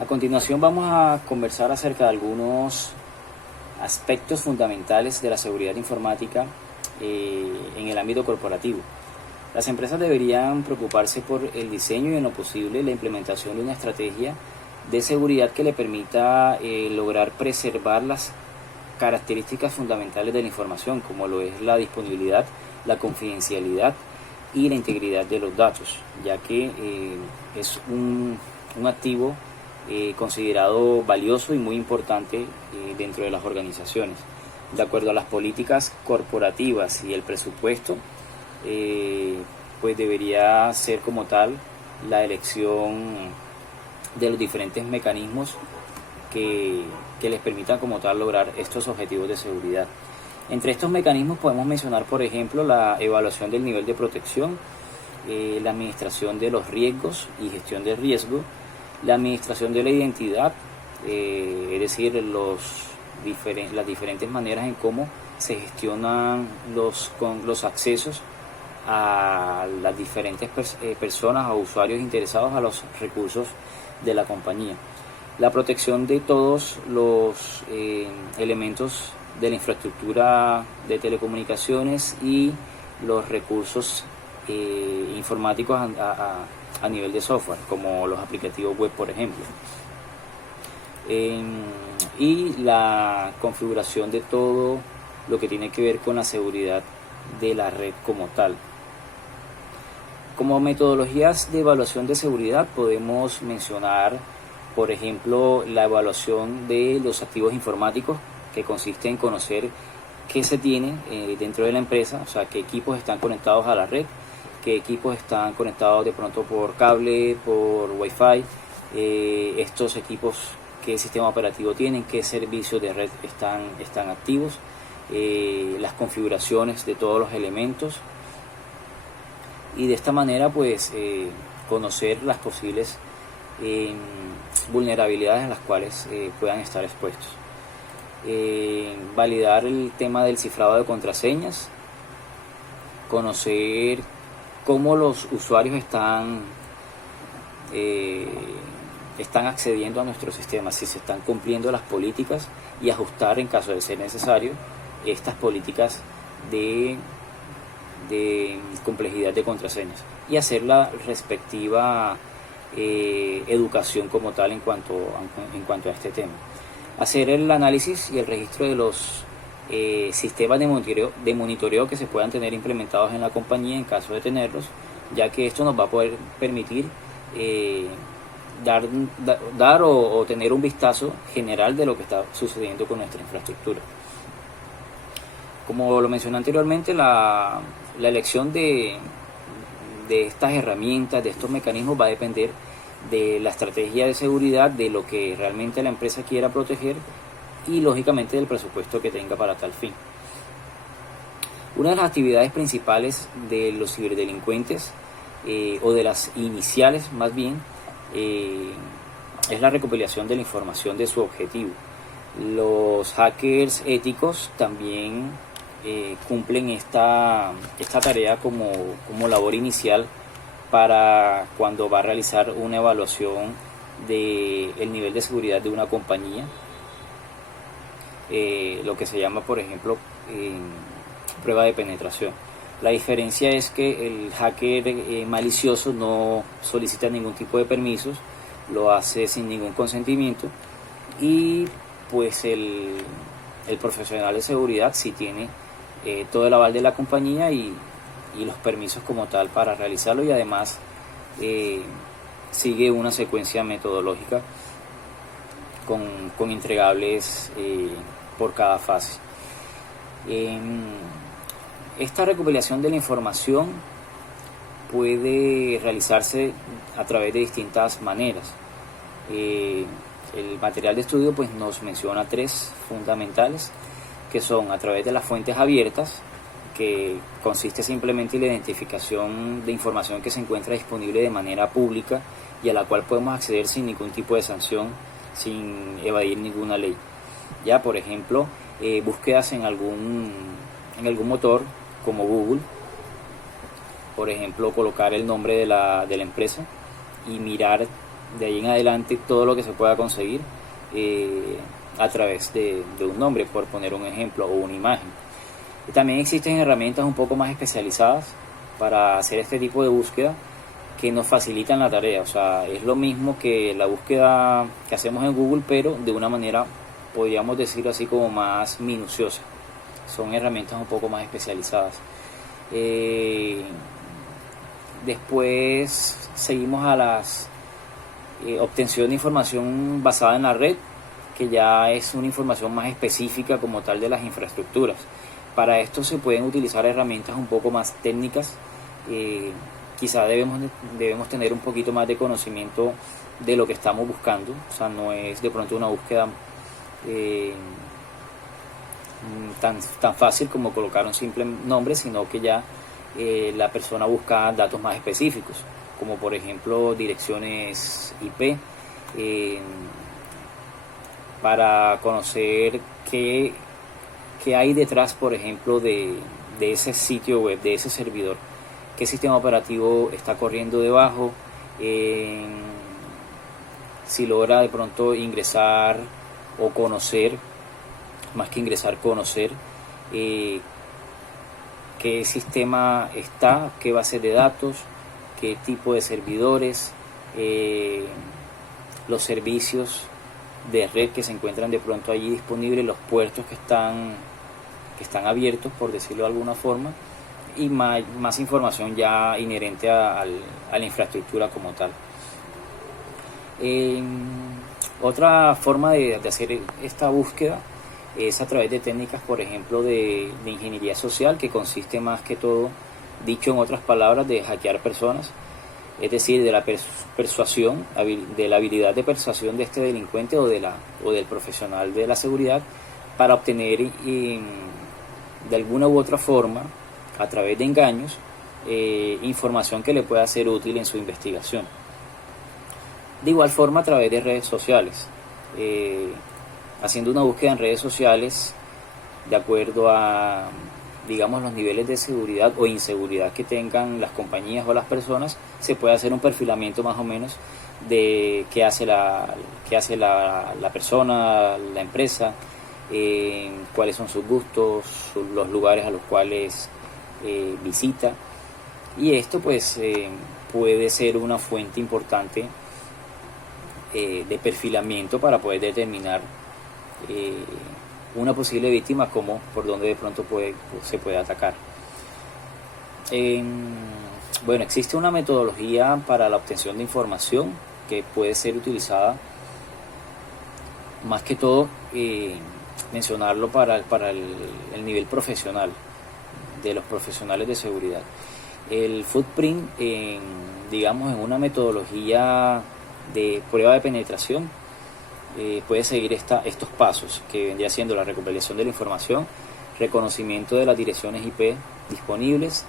A continuación vamos a conversar acerca de algunos aspectos fundamentales de la seguridad informática en el ámbito corporativo. Las empresas deberían preocuparse por el diseño y en lo posible la implementación de una estrategia de seguridad que le permita lograr preservar las características fundamentales de la información, como lo es la disponibilidad, la confidencialidad y la integridad de los datos, ya que es un activo considerado valioso y muy importante dentro de las organizaciones. De acuerdo a las políticas corporativas y el presupuesto, pues debería ser como tal la elección de los diferentes mecanismos que les permitan como tal lograr estos objetivos de seguridad. Entre estos mecanismos podemos mencionar, por ejemplo, la evaluación del nivel de protección, la administración de los riesgos y gestión del riesgo, la administración de la identidad, es decir, las diferentes maneras en cómo se gestionan los accesos a las diferentes personas o usuarios interesados a los recursos de la compañía. La protección de todos los elementos de la infraestructura de telecomunicaciones y los recursos informáticos a nivel de software, como los aplicativos web, por ejemplo. Y la configuración de todo lo que tiene que ver con la seguridad de la red como tal. Como metodologías de evaluación de seguridad podemos mencionar, por ejemplo, la evaluación de los activos informáticos, que consiste en conocer qué se tiene dentro de la empresa, o sea, qué equipos están conectados a la red, qué equipos están conectados de pronto por cable, por Wi-Fi, estos equipos qué sistema operativo tienen, qué servicios de red están activos, las configuraciones de todos los elementos, y de esta manera pues conocer las posibles vulnerabilidades a las cuales puedan estar expuestos. Validar el tema del cifrado de contraseñas, conocer cómo los usuarios están accediendo a nuestro sistema, si se están cumpliendo las políticas, y ajustar en caso de ser necesario estas políticas de complejidad de contraseñas, y hacer la respectiva educación como tal en cuanto a este tema. Hacer el análisis y el registro de los sistemas de monitoreo que se puedan tener implementados en la compañía en caso de tenerlos, ya que esto nos va a poder permitir dar o tener un vistazo general de lo que está sucediendo con nuestra infraestructura. Como lo mencioné anteriormente, la elección de estas herramientas, de estos mecanismos, va a depender de la estrategia de seguridad, de lo que realmente la empresa quiera proteger y lógicamente del presupuesto que tenga para tal fin. Una de las actividades principales de los ciberdelincuentes, o de las iniciales más bien, es la recopilación de la información de su objetivo. Los hackers éticos también cumplen esta tarea como labor inicial para cuando va a realizar una evaluación del nivel de seguridad de una compañía, lo que se llama, por ejemplo, prueba de penetración. La diferencia es que el hacker malicioso no solicita ningún tipo de permisos, lo hace sin ningún consentimiento, y pues el profesional de seguridad sí tiene todo el aval de la compañía y los permisos como tal para realizarlo, y además sigue una secuencia metodológica con entregables por cada fase. Esta recopilación de la información puede realizarse a través de distintas maneras. El material de estudio pues nos menciona tres fundamentales, que son a través de las fuentes abiertas, que consiste simplemente en la identificación de información que se encuentra disponible de manera pública y a la cual podemos acceder sin ningún tipo de sanción, sin evadir ninguna ley. Ya, por ejemplo, búsquedas en algún motor como Google, por ejemplo, colocar el nombre de la empresa y mirar de ahí en adelante todo lo que se pueda conseguir a través de un nombre, por poner un ejemplo, o una imagen. Y también existen herramientas un poco más especializadas para hacer este tipo de búsqueda que nos facilitan la tarea. O sea, es lo mismo que la búsqueda que hacemos en Google, pero de una manera, podríamos decirlo así, como más minuciosa. Son herramientas un poco más especializadas. Después seguimos a las obtención de información basada en la red, que ya es una información más específica como tal de las infraestructuras. Para esto se pueden utilizar herramientas un poco más técnicas. Quizá debemos tener un poquito más de conocimiento de lo que estamos buscando. O sea, no es de pronto una búsqueda tan fácil como colocar un simple nombre, sino que ya la persona busca datos más específicos, como por ejemplo direcciones IP, para conocer qué hay detrás, por ejemplo, de ese sitio web, de ese servidor, qué sistema operativo está corriendo debajo, si logra de pronto ingresar o conocer, más que ingresar, conocer qué sistema está, qué base de datos, qué tipo de servidores, los servicios de red que se encuentran de pronto allí disponibles, los puertos que están abiertos, por decirlo de alguna forma, y más información ya inherente a la infraestructura como tal. Otra forma de hacer esta búsqueda es a través de técnicas, por ejemplo, de ingeniería social, que consiste más que todo, dicho en otras palabras, de hackear personas, es decir, de la persuasión, de la habilidad de persuasión de este delincuente o del profesional de la seguridad, para obtener de alguna u otra forma, a través de engaños, información que le pueda ser útil en su investigación. De igual forma, a través de redes sociales, haciendo una búsqueda en redes sociales de acuerdo a, digamos, los niveles de seguridad o inseguridad que tengan las compañías o las personas, se puede hacer un perfilamiento más o menos de qué hace la persona, la empresa, cuáles son sus gustos, los lugares a los cuales visita, y esto pues puede ser una fuente importante de perfilamiento para poder determinar una posible víctima, como por donde de pronto se puede atacar. Bueno, existe una metodología para la obtención de información que puede ser utilizada, más que todo mencionarlo para el nivel profesional, de los profesionales de seguridad. El footprint, digamos, en una metodología de prueba de penetración, puede seguir estos pasos, que vendría siendo la recopilación de la información, reconocimiento de las direcciones IP disponibles,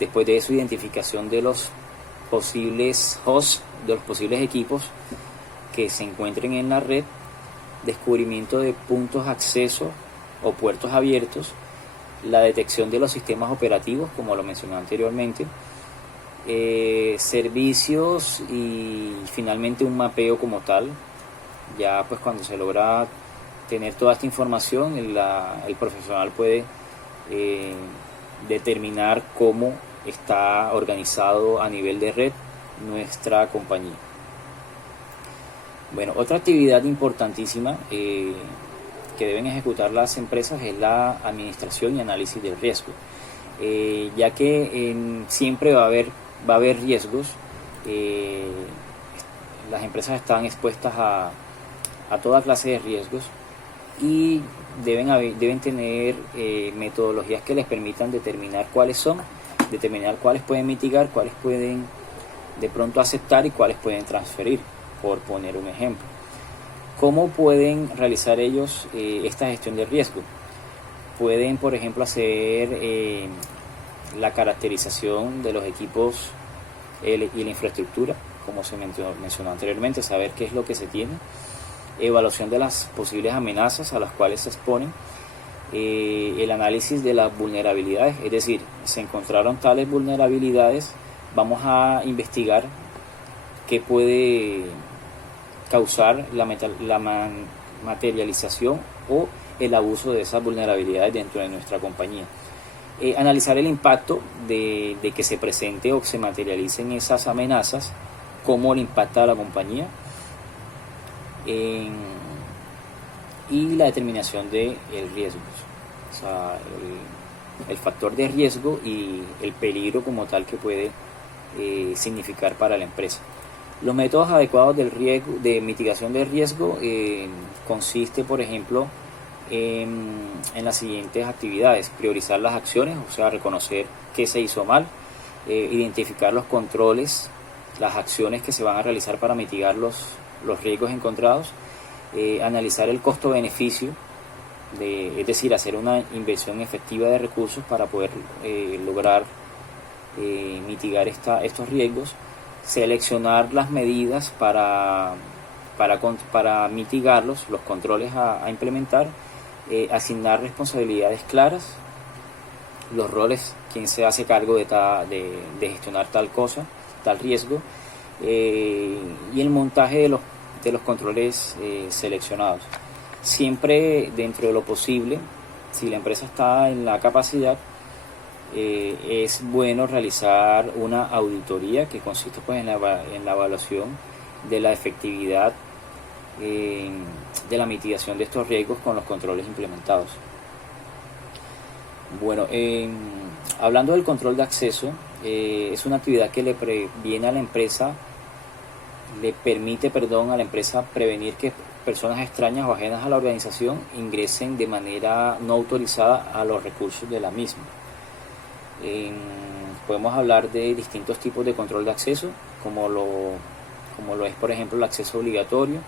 después de eso identificación de los posibles hosts, de los posibles equipos que se encuentren en la red, descubrimiento de puntos de acceso o puertos abiertos, la detección de los sistemas operativos, como lo mencioné anteriormente, servicios y finalmente un mapeo como tal. Ya pues cuando se logra tener toda esta información, el profesional puede determinar cómo está organizado a nivel de red nuestra compañía. Bueno, otra actividad importantísima que deben ejecutar las empresas es la administración y análisis del riesgo, ya que siempre va a haber riesgos. Las empresas están expuestas a toda clase de riesgos y deben tener metodologías que les permitan determinar cuáles pueden mitigar, cuáles pueden de pronto aceptar y cuáles pueden transferir, por poner un ejemplo. ¿Cómo pueden realizar ellos esta gestión de riesgo? Pueden, por ejemplo, hacer la caracterización de los equipos y la infraestructura, como se mencionó anteriormente, saber qué es lo que se tiene, evaluación de las posibles amenazas a las cuales se exponen, el análisis de las vulnerabilidades, es decir, se encontraron tales vulnerabilidades, vamos a investigar que puede causar la materialización o el abuso de esas vulnerabilidades dentro de nuestra compañía. Analizar el impacto de que se presente o se materialicen esas amenazas, cómo le impacta a la compañía, y la determinación del riesgo, o sea, el factor de riesgo y el peligro como tal que puede significar para la empresa. Los métodos adecuados de mitigación del riesgo consiste, por ejemplo, en las siguientes actividades: priorizar las acciones, o sea, reconocer qué se hizo mal, identificar los controles, las acciones que se van a realizar para mitigar los riesgos encontrados, analizar el costo-beneficio, es decir, hacer una inversión efectiva de recursos para poder lograr mitigar estos riesgos, seleccionar las medidas para mitigarlos, los controles a implementar, asignar responsabilidades claras, los roles, quién se hace cargo de gestionar tal cosa, tal riesgo, y el montaje de los controles seleccionados. Siempre dentro de lo posible, si la empresa está en la capacidad, es bueno realizar una auditoría que consiste pues en la evaluación de la efectividad de la mitigación de estos riesgos con los controles implementados. Bueno, hablando del control de acceso, es una actividad que le permite a la empresa prevenir que personas extrañas o ajenas a la organización ingresen de manera no autorizada a los recursos de la misma. Podemos hablar de distintos tipos de control de acceso, como lo es, por ejemplo, el acceso obligatorio,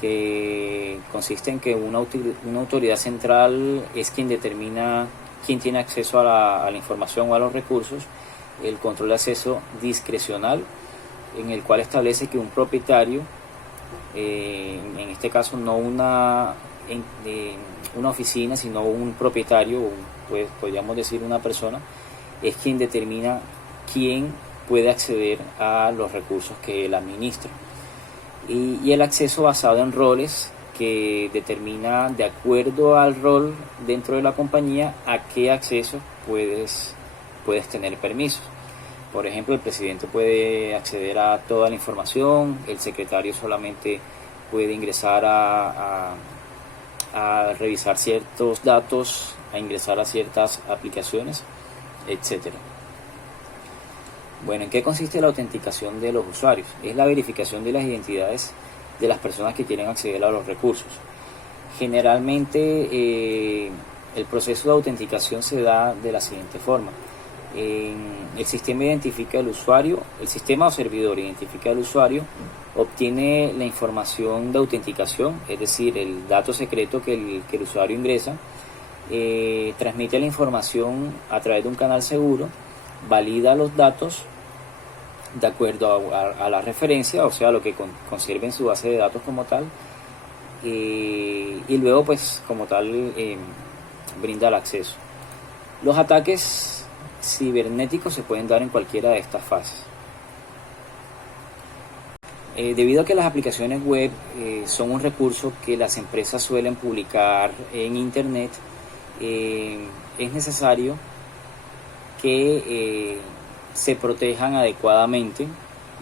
que consiste en que una autoridad central es quien determina quién tiene acceso a la información o a los recursos. El control de acceso discrecional, en el cual establece que un propietario, en este caso no una oficina, sino un propietario, pues podríamos decir una persona, es quien determina quién puede acceder a los recursos que él administra. Y el acceso basado en roles, que determina, de acuerdo al rol dentro de la compañía, a qué acceso puedes tener permisos. Por ejemplo, el presidente puede acceder a toda la información, el secretario solamente puede ingresar a revisar ciertos datos, a ingresar a ciertas aplicaciones, etc. Bueno, ¿en qué consiste la autenticación de los usuarios? Es la verificación de las identidades de las personas que quieren acceder a los recursos. Generalmente el proceso de autenticación se da de la siguiente forma. El sistema identifica al usuario, el sistema o servidor identifica al usuario, obtiene la información de autenticación, es decir, el dato secreto que el usuario ingresa, transmite la información a través de un canal seguro, valida los datos de acuerdo a la referencia, o sea, lo que conserve en su base de datos como tal, y luego pues como tal brinda el acceso. Los ataques cibernéticos se pueden dar en cualquiera de estas fases. Debido a que las aplicaciones web son un recurso que las empresas suelen publicar en internet, es necesario que se protejan adecuadamente,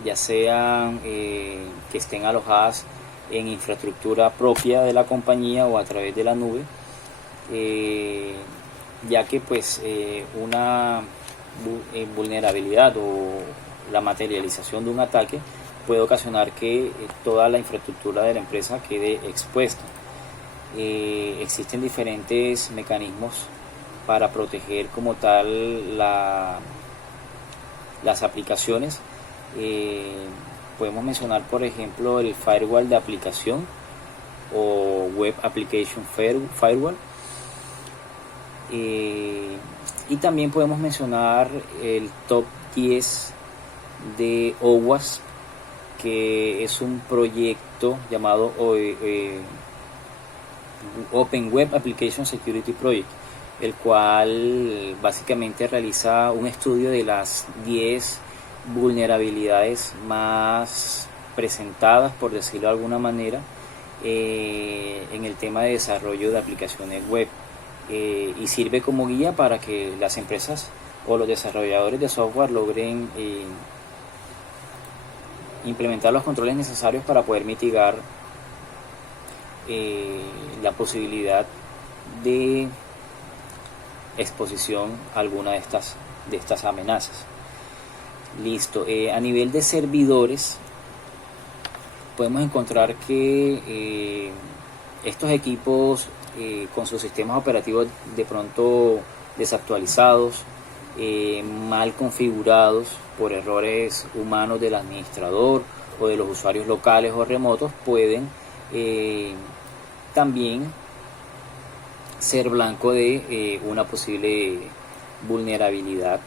ya sean que estén alojadas en infraestructura propia de la compañía o a través de la nube, ya que pues una vulnerabilidad o la materialización de un ataque puede ocasionar que toda la infraestructura de la empresa quede expuesta. Existen diferentes mecanismos para proteger como tal las aplicaciones. Podemos mencionar, por ejemplo, el firewall de aplicación o Web Application Firewall. Y también podemos mencionar el top 10 de OWASP, que es un proyecto llamado Open Web Application Security Project, el cual básicamente realiza un estudio de las 10 vulnerabilidades más presentadas, por decirlo de alguna manera, en el tema de desarrollo de aplicaciones web, y sirve como guía para que las empresas o los desarrolladores de software logren implementar los controles necesarios para poder mitigar la posibilidad de exposición a alguna de estas amenazas. Listo. A nivel de servidores, podemos encontrar que estos equipos con sus sistemas operativos de pronto desactualizados, mal configurados por errores humanos del administrador o de los usuarios locales o remotos, pueden también ser blanco de una posible vulnerabilidad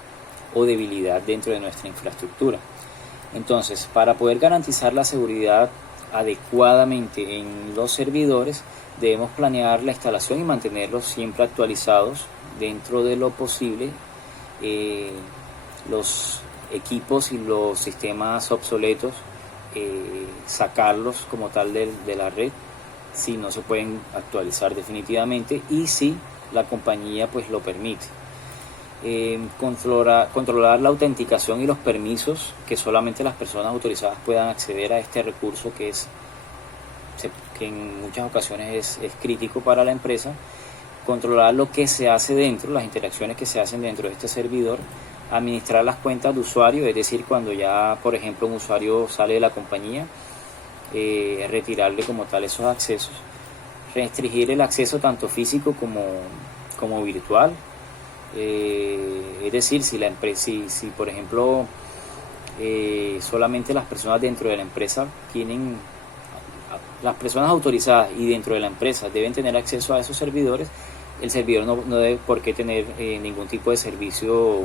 o debilidad dentro de nuestra infraestructura. Entonces, para poder garantizar la seguridad adecuadamente en los servidores, debemos planear la instalación y mantenerlos siempre actualizados dentro de lo posible. Los equipos y los sistemas obsoletos, sacarlos como tal de la red si no se pueden actualizar definitivamente y si la compañía pues lo permite. Controlar la autenticación y los permisos, que solamente las personas autorizadas puedan acceder a este recurso que en muchas ocasiones es crítico para la empresa. Controlar lo que se hace dentro, las interacciones que se hacen dentro de este servidor. Administrar las cuentas de usuario, es decir, cuando ya por ejemplo un usuario sale de la compañía, retirarle como tal esos accesos. Restringir el acceso tanto físico como virtual. Es decir, si por ejemplo solamente las personas dentro de la empresa las personas autorizadas y dentro de la empresa deben tener acceso a esos servidores, el servidor no debe por qué tener ningún tipo de servicio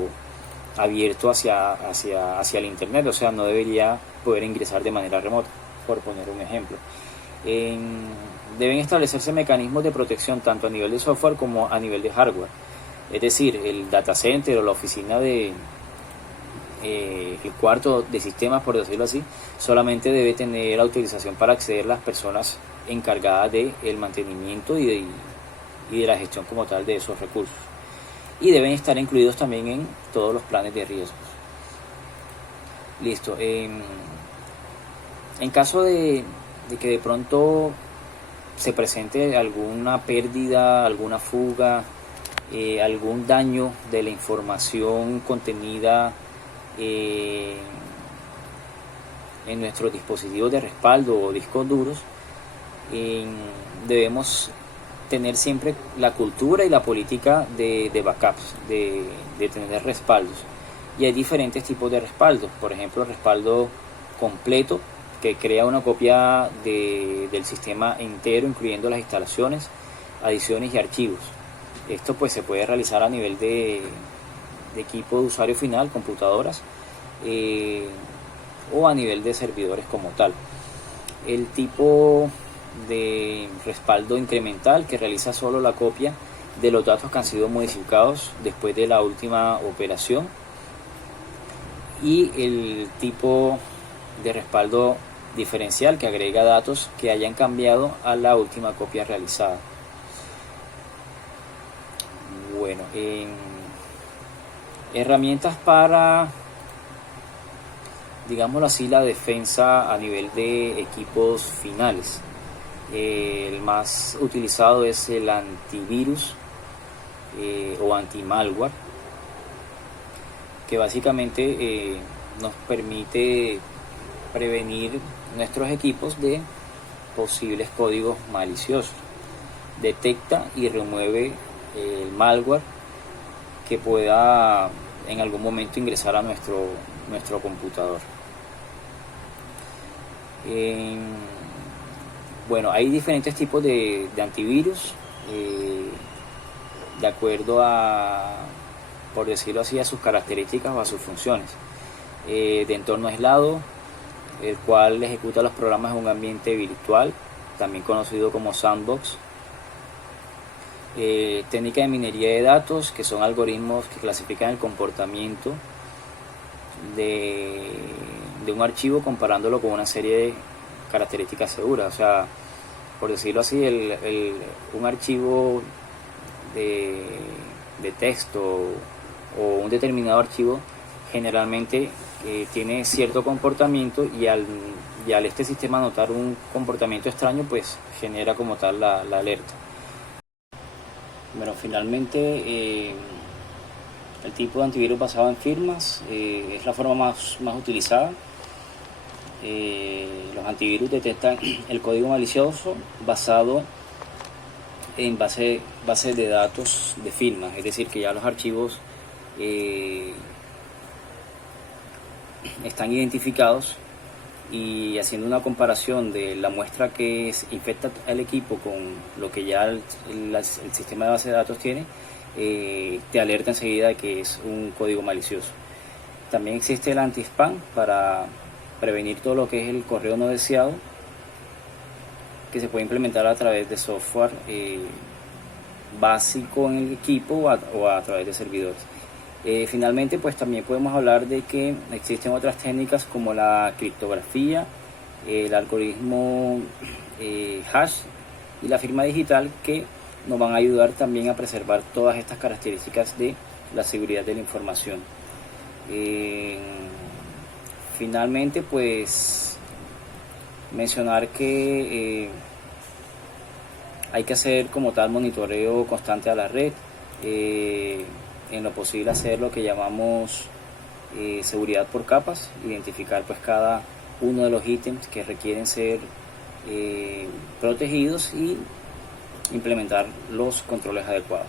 abierto hacia el internet, o sea, no debería poder ingresar de manera remota, por poner un ejemplo. Deben establecerse mecanismos de protección tanto a nivel de software como a nivel de hardware. Es decir, el data center o la oficina el cuarto de sistemas, por decirlo así, solamente debe tener autorización para acceder las personas encargadas del mantenimiento y de la gestión como tal de esos recursos. Y deben estar incluidos también en todos los planes de riesgos. Listo. En caso de que de pronto se presente alguna pérdida, alguna fuga, algún daño de la información contenida en nuestros dispositivos de respaldo o discos duros, debemos tener siempre la cultura y la política de backups, de tener respaldos. Y hay diferentes tipos de respaldos. Por ejemplo, el respaldo completo, que crea una copia del sistema entero, incluyendo las instalaciones, adiciones y archivos. Esto pues se puede realizar a nivel de equipo de usuario final, computadoras, o a nivel de servidores como tal. El tipo de respaldo incremental, que realiza solo la copia de los datos que han sido modificados después de la última operación. Y el tipo de respaldo diferencial, que agrega datos que hayan cambiado a la última copia realizada. Bueno, herramientas para, digámoslo así, la defensa a nivel de equipos finales. El más utilizado es el antivirus o anti-malware, que básicamente nos permite prevenir nuestros equipos de posibles códigos maliciosos. Detecta y remueve el malware que pueda en algún momento ingresar a nuestro computador. Bueno, hay diferentes tipos de antivirus de acuerdo a, por decirlo así, a sus características o a sus funciones. De entorno aislado, el cual ejecuta los programas en un ambiente virtual, también conocido como sandbox. Técnica de minería de datos, que son algoritmos que clasifican el comportamiento de, de un archivo comparándolo con una serie de características seguras. O sea, por decirlo así, un archivo de texto o un determinado archivo generalmente tiene cierto comportamiento, y al este sistema notar un comportamiento extraño, pues genera como tal la alerta. Bueno, finalmente el tipo de antivirus basado en firmas es la forma más utilizada. Los antivirus detectan el código malicioso basado en base de datos de firmas, es decir, que ya los archivos están identificados, y haciendo una comparación de la muestra que infecta al equipo con lo que ya el sistema de base de datos tiene, te alerta enseguida de que es un código malicioso. También existe el anti-spam para prevenir todo lo que es el correo no deseado, que se puede implementar a través de software básico en el equipo o a través de servidores. Finalmente, pues también podemos hablar de que existen otras técnicas como la criptografía, el algoritmo hash y la firma digital, que nos van a ayudar también a preservar todas estas características de la seguridad de la información. Finalmente, pues mencionar que hay que hacer como tal monitoreo constante a la red, en lo posible hacer lo que llamamos seguridad por capas, identificar pues cada uno de los ítems que requieren ser protegidos y implementar los controles adecuados.